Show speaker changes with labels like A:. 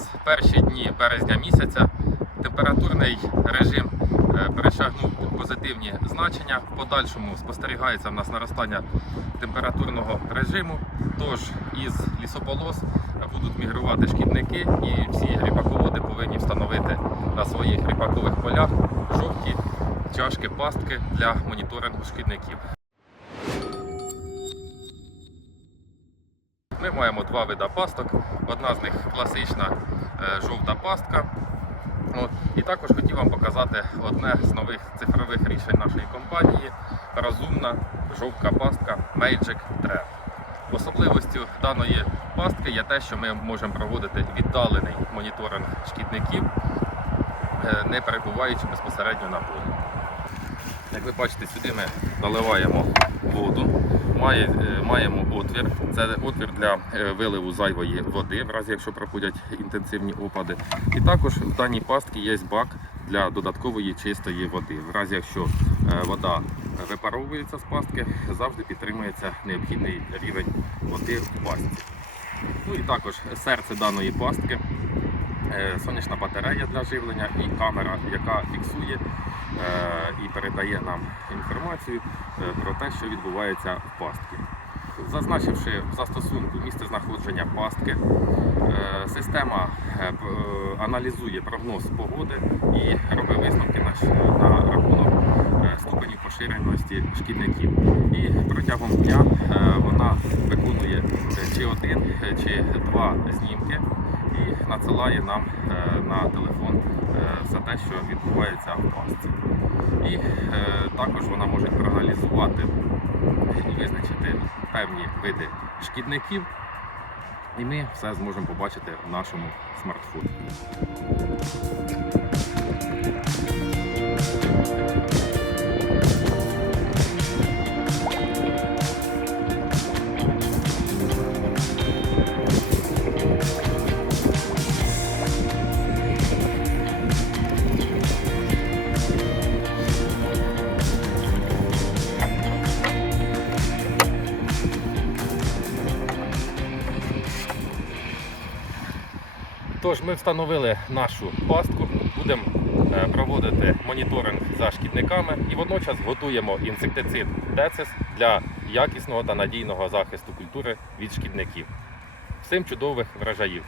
A: нас перші дні березня місяця. Температурний режим е, перешагнув позитивні значення. В подальшому спостерігається в нас наростання температурного режиму. Тож із лісополос будуть мігрувати шкідники, і всі ріпаководи повинні встановити на своїх ріпакових полях жовті чашки пастки для моніторингу шкідників. Ми маємо два вида пасток. Одна з них класична е, жовта пастка. От. І також хотів вам показати одне з нових цифрових рішень нашої компанії розумна жовтка пастка Magic Trap. Особливостю даної пастки є те, що ми можемо проводити віддалений моніторинг шкідників, е, не перебуваючи безпосередньо на полі. Як ви бачите, сюди ми наливаємо воду, Має, е, маємо отвір. Це отвір для е, виливу зайвої води, в разі якщо проходять інтенсивні опади. І також в даній пастці є бак для додаткової чистої води. В разі якщо е, вода випаровується з пастки, завжди підтримується необхідний рівень води в пастці. Ну і також серце даної пастки сонячна батарея для живлення і камера, яка фіксує е, і передає нам інформацію е, про те, що відбувається в пастці. Зазначивши в застосунку місце знаходження пастки, е, система е, е, аналізує прогноз погоди і робить висновки на, рахунок е, ступені поширеності шкідників. І протягом дня е, вона виконує е, чи один, е, чи два знімки і надсилає нам е, на телефон все те, що відбувається в пастці. І е, також вона може проаналізувати і визначити певні види шкідників. І ми все зможемо побачити в нашому смартфоні. Тож ми встановили нашу пастку, будемо е, проводити моніторинг за шкідниками і водночас готуємо інсектицид ДЕЦИС для якісного та надійного захисту культури від шкідників. Всім чудових врожаїв!